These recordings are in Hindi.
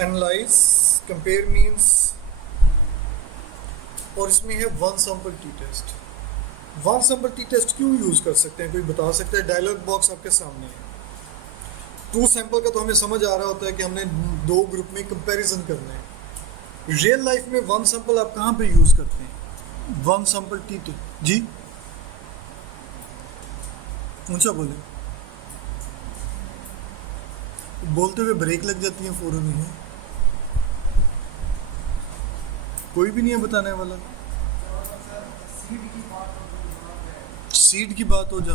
एनालाइज, कंपेयर मीन्स, और इसमें है one sample T test. One sample T test क्यों यूज़ कर सकते हैं, कोई बता सकता है? डायलॉग बॉक्स आपके सामने है। टू सैंपल का तो हमें समझ आ रहा होता है कि हमने दो ग्रुप में कंपैरिजन करना है। रियल लाइफ में वन सैंपल आप कहाँ पे यूज़ करते हैं? One sample T test. जी ऊंचा बोले, बोलते हुए ब्रेक लग जाती है फौरन ही। कोई भी नहीं है बताने वाला। सीड की बात हो जा,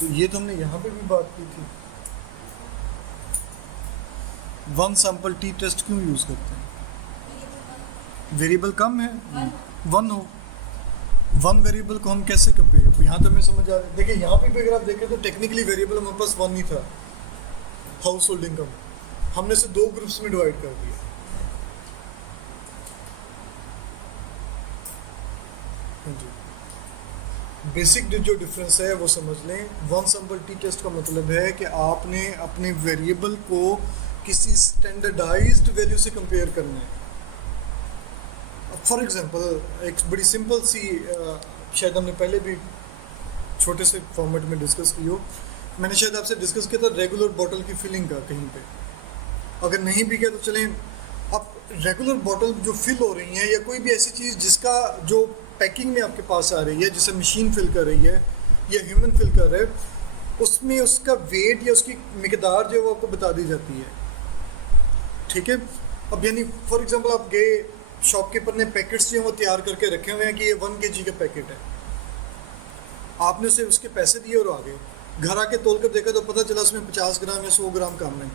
तो ये तो हमने यहाँ पे भी बात की थी। वन सैंपल टी टेस्ट क्यों यूज करते हैं? वेरिएबल कम है, वन हो। वन वेरिएबल को हम कैसे कंपेयर, यहाँ तो हमें समझ आ रहा है। देखिए यहाँ पे भी अगर आप देखें तो टेक्निकली वेरिएबल हमारे पास वन ही था, हाउस होल्ड इनकम। हमने इसे दो ग्रुप्स में डिवाइड कर दिया। बेसिक जो डिफरेंस है वो समझ लें। वन सैंपल टी टेस्ट का मतलब है कि आपने अपने वेरिएबल को किसी स्टैंडर्डाइज्ड वैल्यू से कंपेयर करना है। फॉर एग्जांपल एक बड़ी सिंपल सी शायद हमने पहले भी छोटे से फॉर्मेट में डिस्कस की हो, मैंने शायद आपसे डिस्कस किया था रेगुलर बॉटल की फिलिंग का कहीं पे। अगर नहीं भी किया तो चलें, अब रेगुलर बॉटल जो फिल हो रही हैं या कोई भी ऐसी चीज़ जिसका जो पैकिंग में आपके पास आ रही है, जिसे मशीन फिल कर रही है या ह्यूमन फिल कर रहा है, उसमें उसका वेट या उसकी मिकदार जो है वो आपको बता दी जाती है। ठीक है, अब यानी फॉर एग्जांपल आप गए, शॉपकीपर ने पैकेट्स जो हैं वो तैयार करके रखे हुए हैं कि ये 1 kg का पैकेट है, आपने उसे उसके पैसे दिए और आ गए। घर आके तोल कर देखा तो पता चला उसमें 50 ग्राम या 100 ग्राम कम है।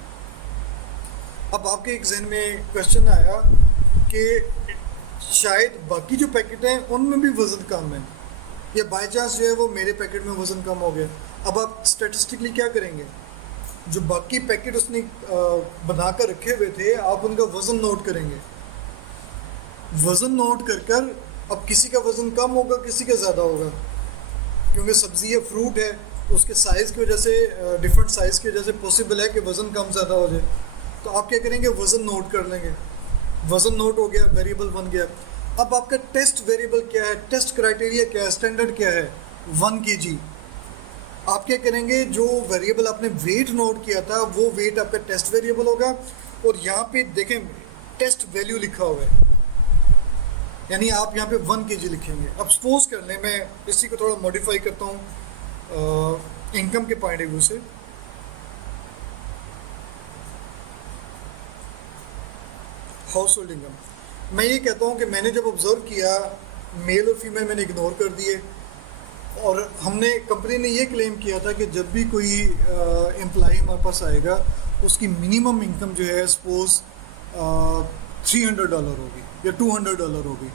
अब आपके एक जहन में क्वेश्चन आया कि शायद बाकी जो पैकेट हैं उनमें भी वज़न कम है, या बाई चांस जो है वो मेरे पैकेट में वज़न कम हो गया। अब आप स्टेटिस्टिकली क्या करेंगे? जो बाकी पैकेट उसने बना कर रखे हुए थे, आप उनका वज़न नोट करेंगे। वज़न नोट कर कर अब किसी का वज़न कम होगा, किसी का ज़्यादा होगा, क्योंकि सब्ज़ी या फ्रूट है तो उसके साइज़ की वजह से, डिफरेंट साइज़ की वजह से पॉसिबल है कि वज़न कम ज़्यादा हो जाए। तो आप क्या करेंगे? वज़न नोट कर लेंगे। वज़न नोट हो गया, वेरिएबल बन गया। अब आपका टेस्ट वेरिएबल क्या है, टेस्ट क्राइटेरिया क्या है, स्टैंडर्ड क्या है? 1 kg। आप क्या करेंगे? जो वेरिएबल आपने वेट नोट किया था वो वेट आपका टेस्ट वेरिएबल होगा, और यहाँ पे देखें टेस्ट वैल्यू लिखा हुआ है, यानी आप यहाँ पे 1 kg लिखेंगे। अब सपोज कर लें, मैं इसी को थोड़ा मॉडिफाई करता हूँ इनकम के पॉइंट ऑफ व्यू से। हाउस होल्ड इनकम, मैं ये कहता हूँ कि मैंने जब ऑब्जर्व किया, मेल और फीमेल मैंने इग्नोर कर दिए, और हमने कंपनी ने ये क्लेम किया था कि जब भी कोई एम्प्लॉई हमारे पास आएगा उसकी मिनिमम इनकम जो है सपोज $300 होगी या $200 होगी।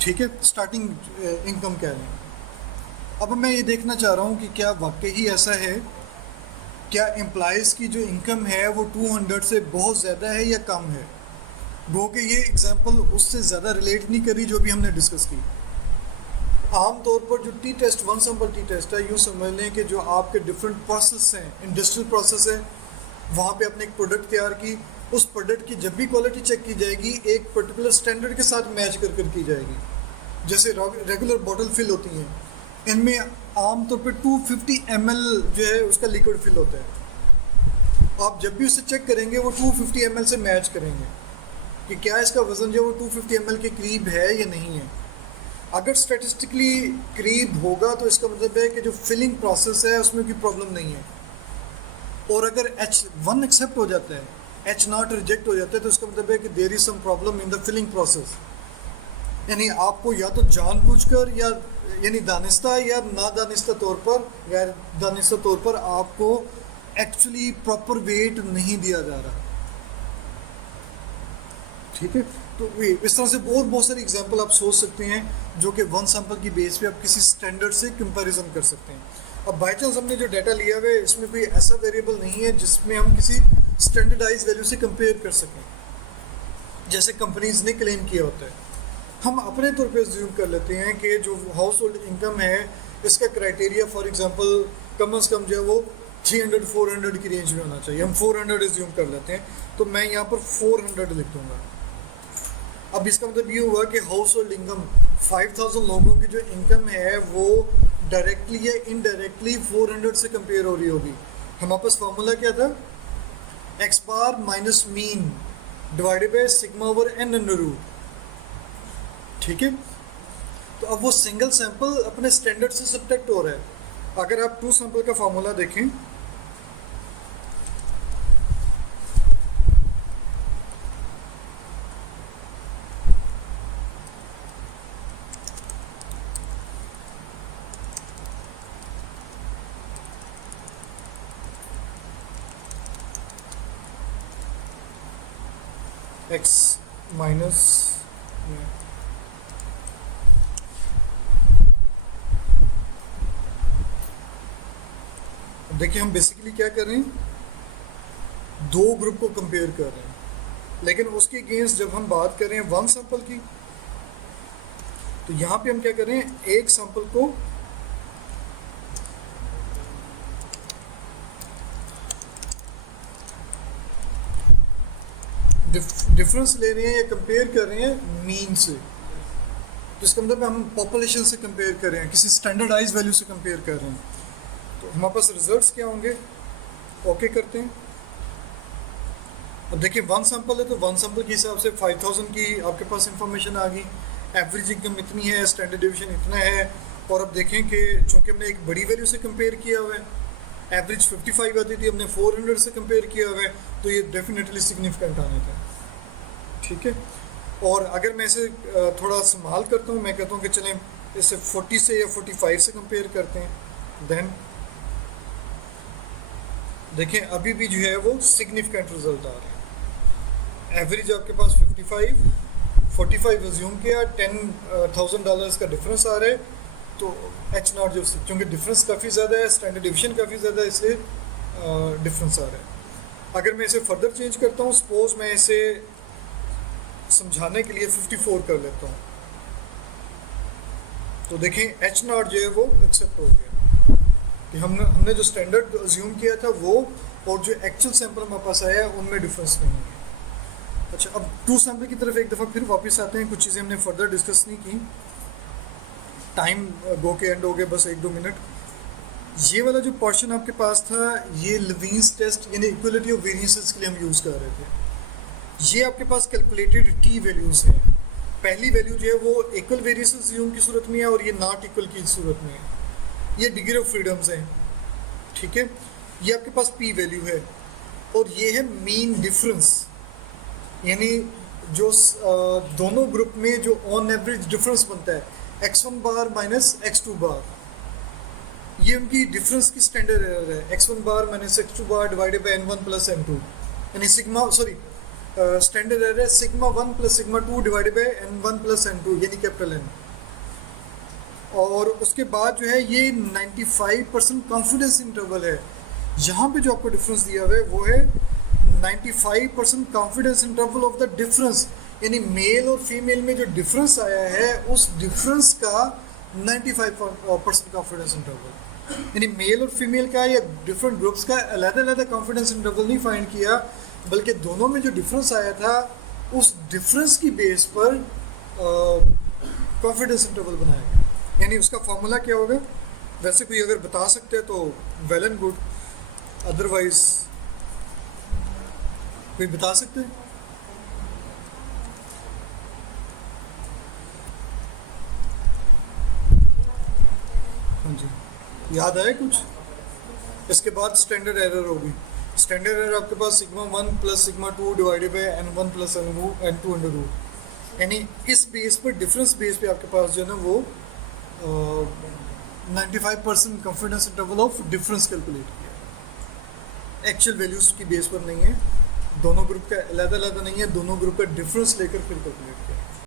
ठीक है, स्टार्टिंग इनकम कह रहे हैं। अब मैं ये देखना चाह रहा हूँ कि क्या वाकई ही ऐसा है, क्या एम्प्लॉयज़ की जो इनकम है वो 200 से बहुत ज़्यादा है या कम है। गो कि ये एग्जांपल उससे ज़्यादा रिलेट नहीं करी जो भी हमने डिस्कस की। आम तौर पर जो T test, one sample T test है, यूँ समझ लें कि जो आपके डिफरेंट प्रोसेस हैं, इंडस्ट्रियल प्रोसेस है, वहाँ पे आपने एक प्रोडक्ट तैयार की, उस प्रोडक्ट की जब भी क्वालिटी चेक की जाएगी एक पर्टिकुलर स्टैंडर्ड के साथ मैच कर कर की जाएगी। जैसे रेगुलर बॉटल फिल होती हैं, इनमें आमतौर पे 250 ml जो है उसका लिक्विड फिल होता है। आप जब भी उसे चेक करेंगे वो 250 ml से मैच करेंगे कि क्या इसका वज़न जो है वो 250 ml के करीब है या नहीं है। अगर स्टेटिस्टिकली करीब होगा तो इसका मतलब है कि जो फिलिंग प्रोसेस है उसमें कोई प्रॉब्लम नहीं है, और अगर H1 एक्सेप्ट हो जाता है, H0 रिजेक्ट हो जाता है, तो इसका मतलब है कि there is some problem in the filling process. यानी आपको या तो जानबूझकर या यानी दानिस्ता या नादानिस्ता तौर पर, गैर दानिस्ता तौर पर आपको एक्चुअली प्रॉपर वेट नहीं दिया जा रहा। ठीक है, तो इस तरह से बहुत सारी एग्जांपल आप सोच सकते हैं जो कि वन सैंपल की बेस पे आप किसी स्टैंडर्ड से कंपैरिजन कर सकते हैं। अब बाई चांस हमने जो डाटा लिया हुआ है इसमें कोई ऐसा वेरिएबल नहीं है जिसमें हम किसी स्टैंडर्डाइज वैल्यू से कंपेयर कर सकें, जैसे कंपनीज ने क्लेम किया होता है। हम अपने तौर पे अज्यूम कर लेते हैं कि जो हाउस होल्ड इनकम है इसका क्राइटेरिया फॉर एग्जांपल कम से कम जो है वो 300 400 की रेंज में होना चाहिए, हम 400 एज्यूम कर लेते हैं, तो मैं यहाँ पर 400 लिख दूंगा। अब इसका मतलब ये हुआ कि हाउस होल्ड इनकम 5000 लोगों की जो इनकम है वो डायरेक्टली या इनडायरेक्टली 400 से कंपेयर हो रही होगी। हमारे पास फॉर्मूला क्या था, X bar minus mean divided by sigma over N under root, ठीक है। तो अब वो सिंगल सैंपल अपने स्टैंडर्ड से सब्ट्रैक्ट हो रहा है। अगर आप 2 सैंपल का फॉर्मूला देखें, एक्स माइनस देखिए हम बेसिकली क्या कर रहे हैं, 2 ग्रुप को कंपेयर कर रहे हैं, लेकिन उसके अगेंस्ट जब हम बात कर रहे हैं 1 सैंपल की, तो यहाँ पे हम क्या कर रहे हैं, एक सैंपल को डिफरेंस ले रहे हैं या कंपेयर कर रहे हैं मीन से। तो इसका मतलब हम पॉपुलेशन से कंपेयर कर रहे हैं, किसी स्टैंडर्डाइज वैल्यू से कंपेयर कर रहे हैं। तो हमारे पास रिजल्ट्स क्या होंगे, ओके करते हैं। अब देखिए 1 सैंपल है, तो 1 सैंपल के हिसाब से 5000 की आपके पास इंफॉर्मेशन आ गई, एवरेज इनकम इतनी है, स्टैंडर्ड डिवीजन इतना है। और अब देखें कि चूँकि हमने एक बड़ी वैल्यू से कंपेयर किया हुआ है, एवरेज 55 आती थी, हमने 400 से कंपेयर किया हुआ है, तो ये डेफिनेटली सिग्निफिकेंट आने था, ठीक है। और अगर मैं इसे थोड़ा संभाल करता हूँ, मैं कहता हूँ कि चलें इसे 40 से या 45 से कंपेयर करते हैं, देन देखें अभी भी जो है वो सिग्निफिकेंट रिजल्ट आ रहे हैं। एवरेज आपके पास 45 एज्यूम किया, $10,000 का डिफरेंस आ रहा है, तो एच नॉट जो क्योंकि डिफरेंस काफ़ी ज़्यादा है, स्टैंडर्ड डिवीजन काफ़ी ज़्यादा है, इसलिए डिफरेंस आ रहा है। अगर मैं इसे फर्दर चेंज करता हूँ, सपोज मैं इसे समझाने के लिए 54 कर लेता हूँ, तो देखें एच नॉट जो है वो एक्सेप्ट हो गया कि हमने जो स्टैंडर्ड अज्यूम किया था वो और जो एक्चुअल सैंपल हमारे पास आया है उनमें डिफरेंस नहीं है। अच्छा, अब 2 सैंपल की तरफ एक दफ़ा फिर वापस आते हैं, कुछ चीज़ें हमने फर्दर डिस्कस नहीं की, टाइम गो के एंड हो गए, बस 1-2 मिनट। ये वाला जो पोर्शन आपके पास था, ये लेविन्स टेस्ट यानी इक्वलिटी ऑफ वेरिएंसेस के लिए हम यूज़ कर रहे थे। ये आपके पास कैलकुलेटेड टी वैल्यूज़ हैं। पहली वैल्यू जो है वो इक्वल वेरिएंसेस की सूरत में है और ये नॉट इक्वल की सूरत में है। ये डिग्री ऑफ फ्रीडम्स हैं, ठीक है। ये आपके पास पी वैल्यू है और ये है मीन डिफरेंस, यानी जो दोनों ग्रुप में जो ऑन एवरेज डिफरेंस बनता है, x1 बार माइनस x2 बार, ये उनकी डिफरेंस की स्टैंडर्ड एरर है। x1 bar minus x2 bar divided by n1 plus n2, यानी स्टैंडर्ड एरर है sigma 1 plus sigma 2 divided by n1 plus n2, यानी कैपिटल N। और उसके बाद जो है ये 95% कॉन्फिडेंस इंटरवल है। यहाँ पे जो आपको डिफरेंस दिया हुआ है वो है 95% confidence interval of the difference, यानी मेल और फीमेल में जो डिफरेंस आया है उस डिफरेंस का 95% कॉन्फिडेंस इंटरवल, यानी मेल और फीमेल का या डिफरेंट ग्रुप्स का अलग-अलग कॉन्फिडेंस इंटरवल नहीं फाइंड किया, बल्कि दोनों में जो डिफरेंस आया था उस डिफरेंस की बेस पर कॉन्फिडेंस इंटरवल बनाया गया। यानी उसका फॉर्मूला क्या होगा, वैसे कोई अगर बता सकते हैं तो वेल एंड गुड, अदरवाइज कोई बता सकते हैं? हाँ जी, याद आया कुछ? इसके बाद स्टैंडर्ड एरर होगी। स्टैंडर्ड एरर आपके पास sigma 1 plus sigma 2 divided by n1 plus n2 under root, यानी इस बेस पर, डिफरेंस बेस पे आपके पास जो है ना वो 95% confidence interval of difference calculate किया। एक्चुअल वैल्यूज की बेस पर नहीं है, दोनों ग्रुप का अलग अलग नहीं है, दोनों ग्रुप का डिफरेंस लेकर फिर कैलकुलेट किया।